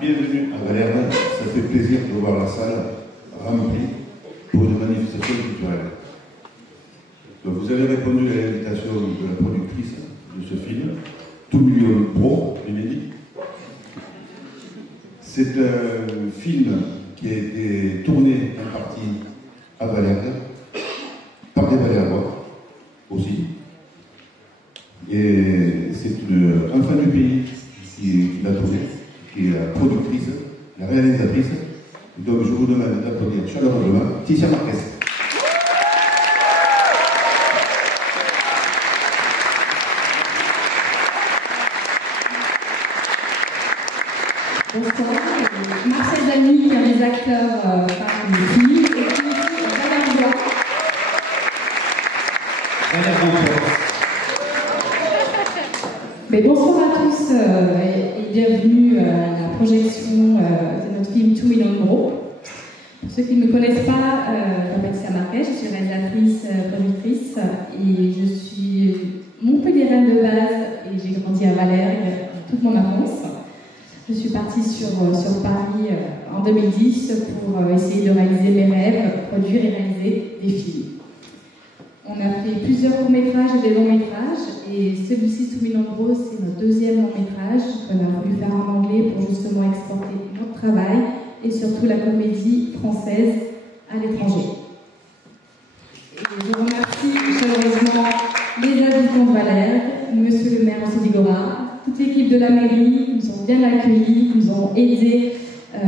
Bienvenue à Valerne, ça fait plaisir de voir la salle remplie pour une manifestation culturelle. Donc vous avez répondu à l'invitation de la productrice de ce film, Tout Million Pro, Mélanie. C'est un film qui a été tourné en partie à Valerne, par des Valernois aussi. Et c'est un fan du pays qui l'a tourné, qui est la productrice, la réalisatrice. Donc je vous demande d'applaudir chaleureusement Ticia Marquez. Bonsoir, Marcel Damy, qui est les acteurs par le film, et puis Valernois. Mais bonsoir à tous et bienvenue à la projection de notre film Tout Million Gros. Pour ceux qui ne me connaissent pas, je m'appelle Ticia Marquez, je suis réalisatrice, productrice et je suis montpelliéraine de base et j'ai grandi à Valerne toute mon enfance. Je suis partie sur Paris en 2010 pour essayer de réaliser mes rêves, produire et réaliser des films. On a fait plusieurs courts-métrages et des longs-métrages, et celui-ci, Tout Million Gros, c'est notre deuxième long-métrage qu'on a voulu faire en anglais pour justement exporter notre travail et surtout la comédie française à l'étranger. Je remercie chaleureusement les habitants de Valerne, monsieur le maire Sidi Gora, toute l'équipe de la mairie, qui nous ont bien accueillis, nous ont aidés à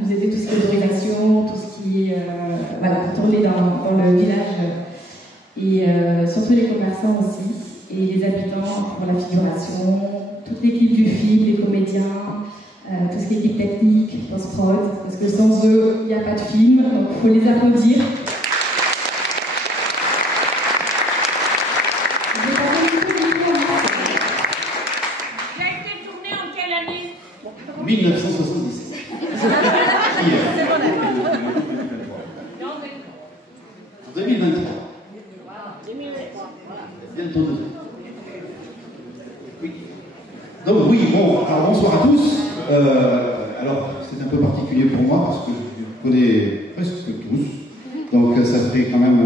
nous aider tout ce qui est autorisation, tout ce qui est voilà, pour tourner dans le village et surtout les commerçants aussi et les habitants pour la figuration, toute l'équipe du film, les comédiens, tout ce qui est équipe technique, post-prod, parce que sans eux, il n'y a pas de film, donc il faut les applaudir. Ça a été tourné en quelle année? 1977. En 2023. Bientôt 2 ans. Oui. Donc oui, bon, alors bonsoir à tous. Alors c'est un peu particulier pour moi parce que je connais presque tous. Donc ça fait quand même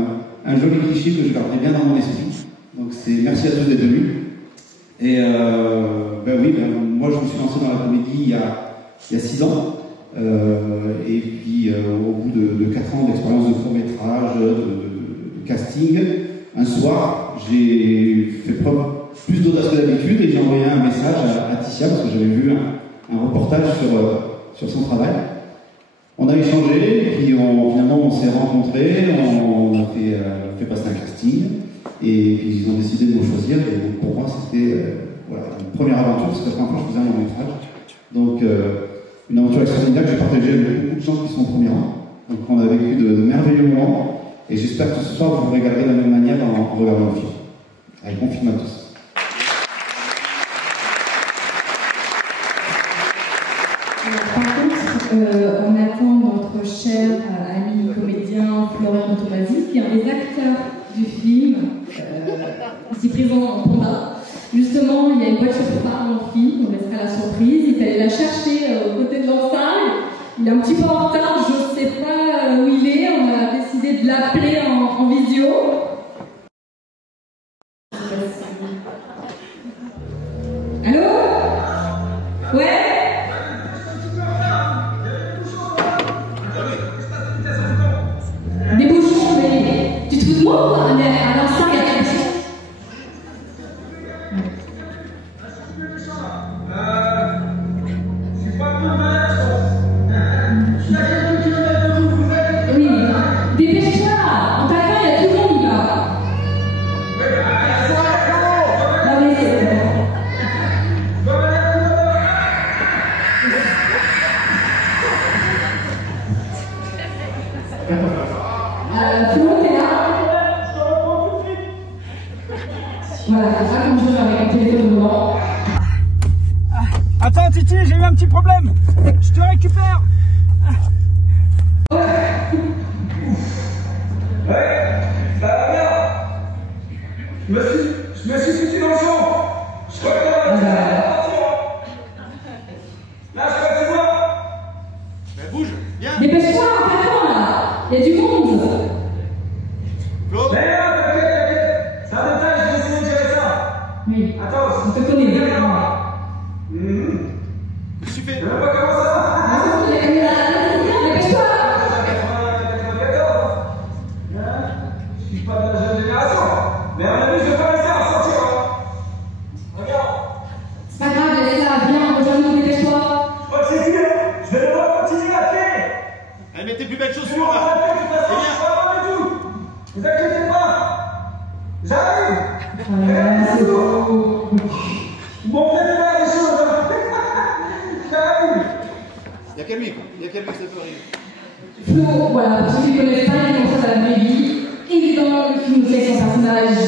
un joli cliché que je gardais bien dans mon esprit. Donc c'est merci à tous d'être venus. Et moi je me suis lancé dans la comédie il y a 6 ans. Et puis au bout de 4 ans d'expérience de court-métrage, de casting, un soir j'ai fait preuve plus d'audace que d'habitude et j'ai envoyé un message à Ticia parce que j'avais vu un reportage sur son travail. On a échangé et puis finalement on s'est rencontrés, on a fait passer un casting et puis ils ont décidé de nous choisir et pour moi c'était voilà, une première aventure parce que la première fois je faisais un long métrage. Donc une aventure extraordinaire que j'ai partagée avec beaucoup de gens qui sont au premier rang. Donc on a vécu de merveilleux moments et j'espère que ce soir vous vous régalerez de la même manière en regardant le film. Allez, bon film à tous. Par contre, on attend notre cher ami comédien Florian Tomasi, qui est un des acteurs du film, ici présent en Panda. Justement, il y a une voiture phare dans le film, on laissera la surprise. Il est allé la chercher aux côtés de l'enceinte. Il est un petit peu en retard, je ne sais pas où il est. On a décidé de l'appeler en visio. Allô? Ouais? Des bouchons, mais tu te fous de moi ou quoi? À l'instant, il y a quelque chose. Oui, dépêche-toi, en t'attendant, il y a tout le monde là. Non mais c'est bon. Tout le monde est là. Voilà, c'est ça comme je avec un téléphone volant. Attends Titi, j'ai eu un petit problème. Je te récupère. Ouais, ça va bien. Je me suis foutu dans le champ. Je crois que là, fais? Je sais pas comment ça va. Dépêche-toi. 94. Je suis pas de la jeune génération. Mais à mon avis, je vais pas rester à sortir. Regarde. C'est pas grave, laisse-la, viens, rejoins-nous, dépêche-toi. Je crois que c'est fini. Je vais devoir continuer à pied. Allez, mets tes plus belles Je vais chaussures devoir là. à pied, de toute façon, je suis pas loin du tout. Vous inquiétez pas. J'arrive. C'est beau. Bon, faites faire les choses. J'arrive. Il y a qu'à lui, quoi. Il y a qu'à lui que ça peut arriver. Flo, voilà, pour ceux qui ne connaissent pas, il est comme ça dans la vraie vie. Et dans le film aussi avec son personnage.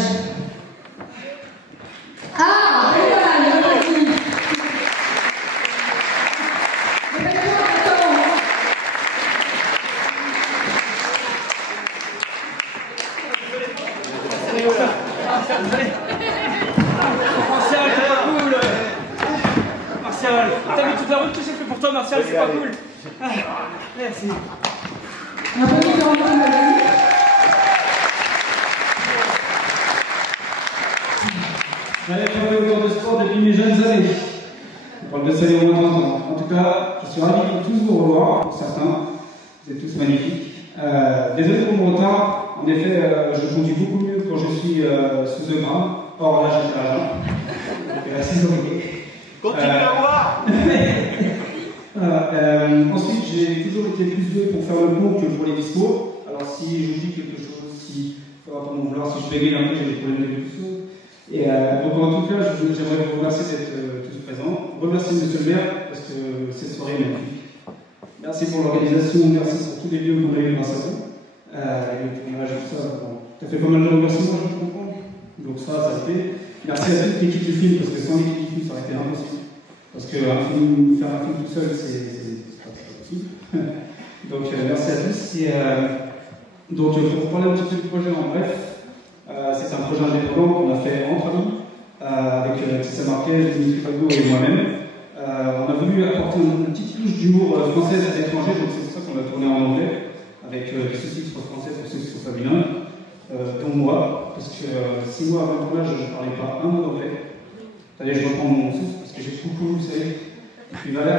Ah, ben voilà, il est reparti. Dépêche-toi, attends. Martial, t'es pas cool. Martial, t'as vu toute la route que j'ai fait pour toi, Martial, c'est pas cool. Ah, merci. Un peu différent de la vie. J'avais travaillé autour de sport depuis mes jeunes années. On parle de ça il y a au moins 30 ans. En tout cas, je suis ravi de tous vous revoir, pour certains. Vous êtes tous magnifiques. Désolé pour mon retard. En effet, je conduis beaucoup mieux quand je suis sous 2 grammes. Or là, j'étais à jeun. Donc, c'est horrible. Continue à voir. Ensuite, j'ai toujours été plus doué pour faire le pont que pour les discours. Alors, si je vous dis quelque chose, si il faudra pas m'en vouloir, si je bégaye un peu, j'ai des problèmes de discours. Et donc, en tout cas, j'aimerais vous remercier d'être tous présents. Remercier Monsieur le maire, parce que cette soirée est magnifique. Merci pour l'organisation, merci pour tous les lieux qu'on a eu grâce à vous. Et le tournage et tout ça, bon, ça fait pas mal de remerciements, je comprends. Donc, ça se fait. Merci à toute l'équipe du film, parce que sans l'équipe du film, ça aurait été impossible. Parce que faire un film tout seul, c'est pas possible. Donc, merci à tous. Et, donc, pour parler un petit peu du projet en bref, c'est un projet indépendant qu'on a fait entre amis, avec César Marquez, Dimitri Fago et moi-même. On a voulu apporter une petite touche d'humour française à l'étranger, donc c'est pour ça qu'on a tourné en anglais, avec des sous-titres français pour ceux qui sont pas bilingues, dont moi, parce que 6 mois avant le tournage, je ne parlais pas un mot d'anglais. D'ailleurs, je reprends mon souffle parce que j'ai beaucoup, vous savez. Et puis voilà.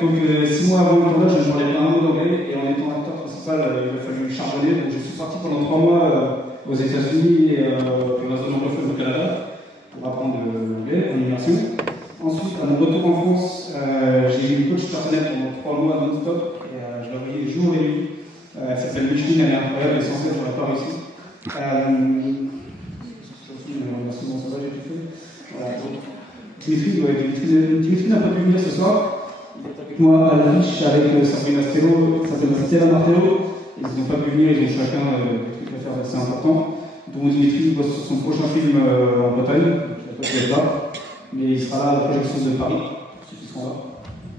Donc 6 mois avant le tournage, je ne parlais pas un mot d'anglais, et en étant acteur principal, il a fallu charbonner. Donc je suis parti pendant 3 mois aux États-Unis et dans la zone anglophone au Canada pour apprendre l'anglais en immersion. Ensuite, à mon retour en France, j'ai eu une coach personnelle pendant 3 mois non-stop, et je la voyais jour et nuit. Elle s'appelle Micheline, elle est incroyable, elle est sans cesse, j'aurais pas réussi. Ça va, j'ai tout fait. Voilà, donc, Dimitri n'a pas pu venir ce soir. Il est avec moi à l'affiche avec Sabrina Stella Martello. Ils n'ont pas pu venir, ils ont chacun des trucs à faire assez importants. Donc Dimitri bosse sur son prochain film en Bretagne, je ne sais pas s'il est là, mais il sera là à la projection de Paris, ceux qui seront là.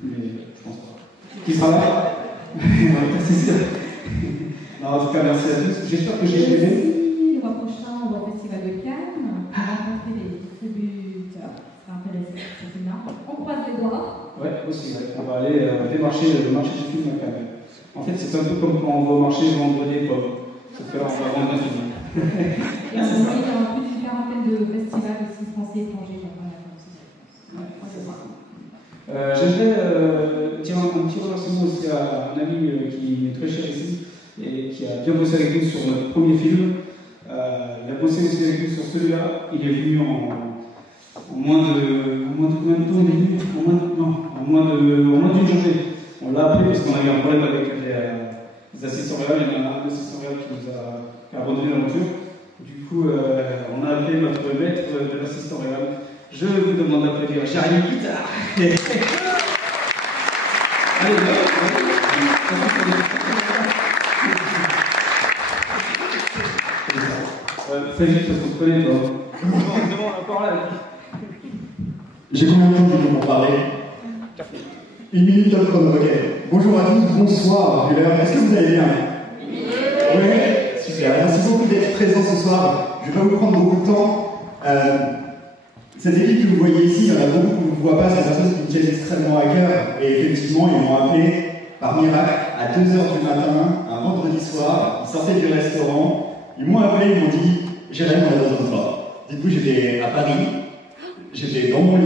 Mais je pense pas. Qui sera là? C'est sûr. Non, en tout cas, merci à tous. J'espère que j'ai aidé. Le mois prochain, on va au Festival de Cannes. On va rencontrer des distributeurs. C'est intéressant, c'est bien. On croise les doigts. Ouais, aussi, ouais. On va aller démarcher le marché du film à Cannes. En fait, c'est un peu comme quand on va au marché vendre des pommes. Sauf que là, on va vendre un film. Et on va il y a plus d'une quarantaine de festivals aussi français et étrangers. J'aimerais dire un petit remerciement aussi à un ami qui est très cher ici et qui a bien bossé avec nous sur notre premier film. Il a bossé aussi avec nous sur celui-là. Il est venu en moins d'une journée. On l'a appelé parce qu'on a eu un problème avec les assistants réels. Il y en a un assistant réel qui nous a abandonné l'aventure. Du coup, on a appelé notre maître de l'assistant réel. Je vous demande d'applaudir Jérémy Guitard. Allez, fais juste parce qu'on te connaît, toi. Demande encore là. J'ai combien de temps pour parler? 1 minute de chrono, ok. Bonjour à tous, bonsoir. Est-ce que vous allez bien? Oui, super. Merci beaucoup d'être présents ce soir. Je ne vais pas vous prendre beaucoup de temps. Cette équipe que vous voyez ici, il y en a beaucoup qu'on ne voit pas, c'est des personnes qui me tiennent extrêmement à cœur. Et effectivement, ils m'ont appelé par miracle à 2h du matin, un vendredi soir. Ils sortaient du restaurant. Ils m'ont appelé, ils m'ont dit Jérémy, on a besoin de toi. Du coup, j'étais à Paris, j'étais dans mon lit.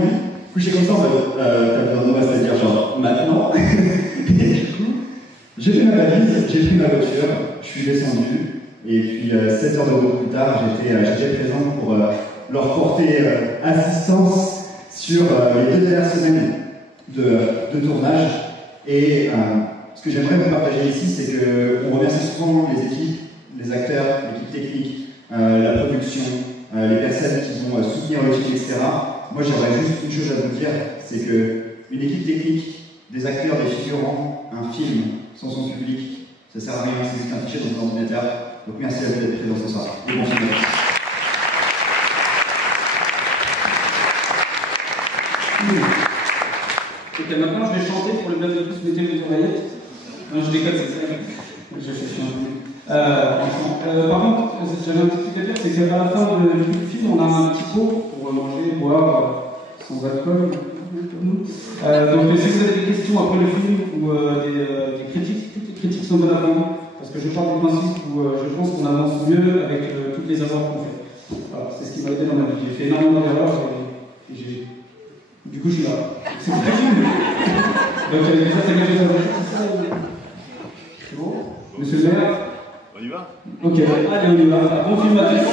couché comme ça, en fait, t'as besoin de moi, c'est-à-dire genre maintenant. Et du coup, j'ai fait ma valise, j'ai pris ma voiture, je suis descendu, et puis 7 heures de route plus tard, j'étais présent pour leur porter assistance sur les 2 dernières semaines de tournage. Et ce que j'aimerais vous partager ici, c'est qu'on remercie souvent les équipes, les acteurs, l'équipe technique, la production, les personnes qui vont soutenir le film, etc. Moi, j'aurais juste une chose à vous dire, c'est qu'une équipe technique, des acteurs, des figurants, un film sans son public, ça sert à rien, c'est juste un fichier dans un ordinateur. Donc merci à vous d'être présents ce soir. Et bon film. Ok, maintenant je vais chanter pour le bien de tous, mettez mes oreillettes. Non, je déconne, c'est ça. Je fais chiant. Par contre, j'avais un petit truc à dire, c'est qu'à la fin du film, on a un petit pot pour manger, boire, sans alcool, comme nous. Donc si vous avez des questions après le film ou des critiques, toutes les critiques sont bonnes à prendre, parce que je pars du principe où je pense qu'on avance mieux avec toutes les erreurs qu'on fait. Voilà, c'est ce qui m'a aidé dans ma vie. J'ai fait énormément d'erreurs et du coup je suis là. C'est très cool. Donc ça c'est bien fait. C'est bon? Monsieur le maire? On y va? Ok, allez on y va. Bon film à tous.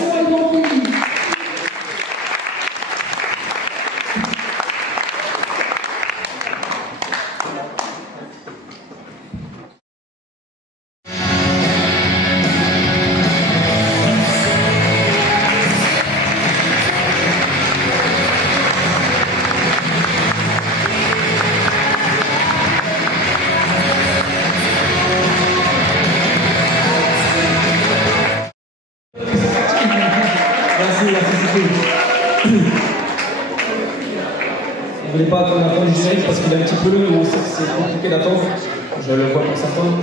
On ne voulait pas attendre la fin du générique parce qu'il est un petit peu long, mais on sait que c'est compliqué d'attendre. Je le vois pour certains.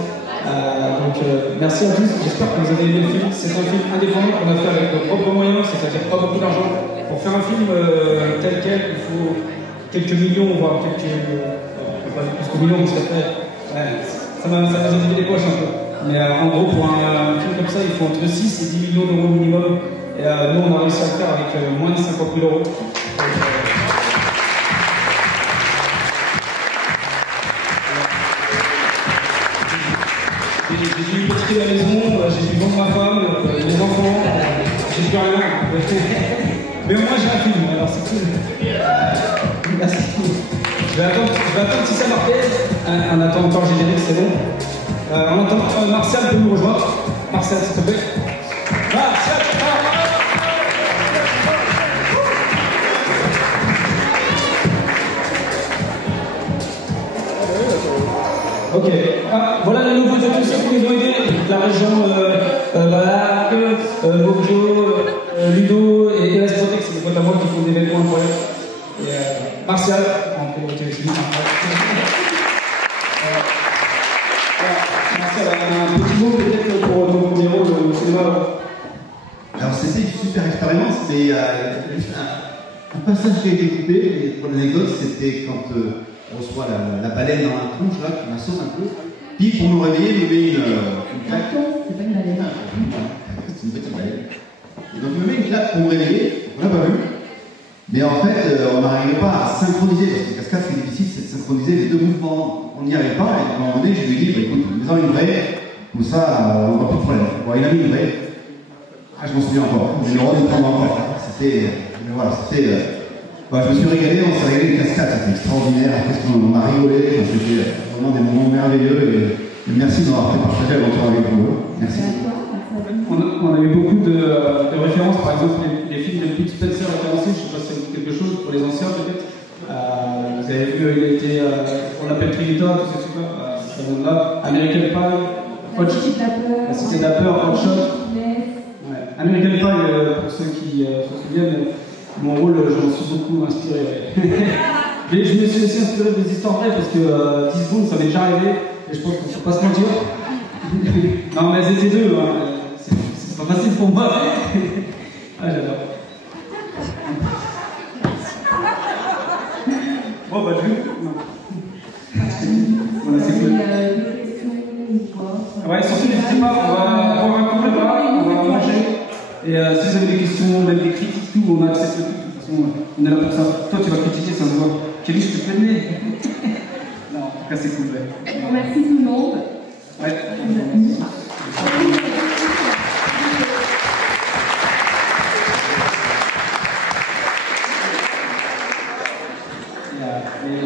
Merci à tous, j'espère que vous avez aimé le film. C'est un film indépendant qu'on a fait avec nos propres moyens, c'est-à-dire pas beaucoup d'argent. Pour faire un film tel quel, il faut quelques millions, voire quelques. Pas plus que millions, parce qu'après, ça nous a vidé les poches un peu. Mais en gros, pour un film comme ça, il faut entre 6 et 10 millions d'euros minimum. Et nous, on a réussi à le faire avec moins de 50 000 euros. J'ai dû hypothéquer la maison, j'ai dû vendre ma femme, mes enfants, j'ai plus rien. Mais au moins j'ai un film, alors c'est cool. Merci. Je vais attendre si ça marquait. On attend encore le générique, c'est bon. On attend Martial peut nous rejoindre. Martial, s'il te plaît. Martial, ok. Voilà la nouveauté de tous ceux qui nous ont aidés. La région Mojo, Ludo et ES Protect, c'est des potes à moi qui font des événements incroyables. Et Martial, en priorité aussi. Martial, un petit mot peut-être pour ton premier rôle au cinéma. Alors c'était une super expérience, mais un passage qui a été coupé, et pour l'anecdote, c'était quand on reçoit la baleine dans la tronche, là, qui m'assaut un peu. Puis pour nous réveiller, il me met une claque. C'est pas une baleine. C'est une petite baleine. Et donc il me met une claque pour me réveiller, on l'a pas vu. Mais en fait, on n'arrivait pas à synchroniser, parce que cascade, ce qui est difficile, c'est de synchroniser les deux mouvements. On n'y arrivait pas, et à un moment donné, je lui ai dit, bah, écoute, mets-en une vraie, comme ça, on n'a pas de problème. Bon, il a mis une vraie. Ah, je m'en souviens encore, j'ai le droit de prendre encore. C'était, voilà, c'était. Bah, je me suis régalé, on s'est régalé une cascade, c'était extraordinaire. Après, on a rigolé, c'était vraiment des moments merveilleux. Et merci d'avoir fait partager l'aventure avec vous. Merci. On a eu beaucoup de références, par exemple les films de Pete Spencer référencés, je ne sais pas si ça vous dit quelque chose, pour les anciens peut-être. Vous avez vu, il a été, on l'appelle Trinita, tout ça, ça là. American Pie, La Cité de la Peur, Hot Shot. Ouais. American Pie, pour ceux qui se souviennent, mon rôle, je m'en suis beaucoup inspiré. Mais je me suis aussi inspiré des histoires vraies parce que 10 secondes, ça m'est déjà arrivé, et je pense qu'il ne faut pas se mentir. Non, mais elles étaient deux, hein. C'est pas facile pour moi. Ah, j'adore. Bon, bah, voilà, c'est cool. Ouais, surtout, n'hésitez pas, on va boire un coup là-bas, on va manger. Et si vous avez des questions, même des critiques, tout, on accepte tout. De toute façon, on est là pour ça. Toi, tu vas critiquer, ça se voit. Kelly, tu peux le nez. Non, en tout cas, c'est cool. Ouais. On remercie tout le monde. Ouais.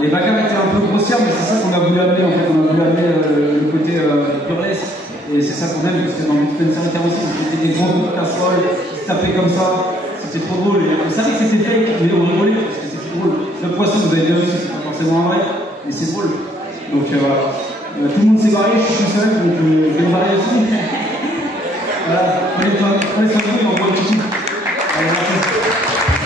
Les bagarres étaient un peu grossières, mais c'est ça qu'on a voulu amener en fait. On a voulu amener le côté burlesque. Et c'est ça qu'on aime, parce que dans le Spencer aussi, on faisait des gros coups de casserole, qui se tapaient comme ça. C'était trop drôle. Et on savait que c'était fake, mais on rigolait parce que c'était drôle. Le poisson, vous avez bien vu, c'est pas forcément vrai, mais c'est drôle. Donc voilà. Tout le monde s'est barré, je suis tout seul, donc je vais me barrer aussi. Voilà. Prenez soin de vous et on voit le petit. Allez, merci.